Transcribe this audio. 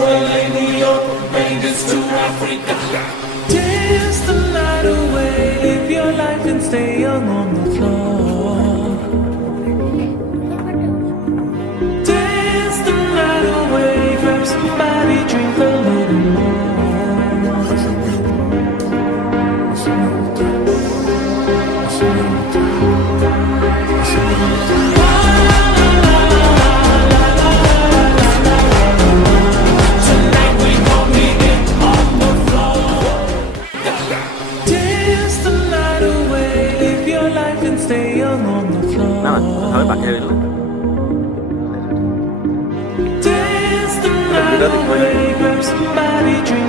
LA, New York, Vegas to Africa. Dance the night away, live your life and stay young on the floor. Dance the night away, grab somebody, drink a little more. Tonight we gon' meet it on the floor. Dance the night away, live your life and stay young on the floor. Thôi bật theo luôn. Dance the night away, grab somebody, drink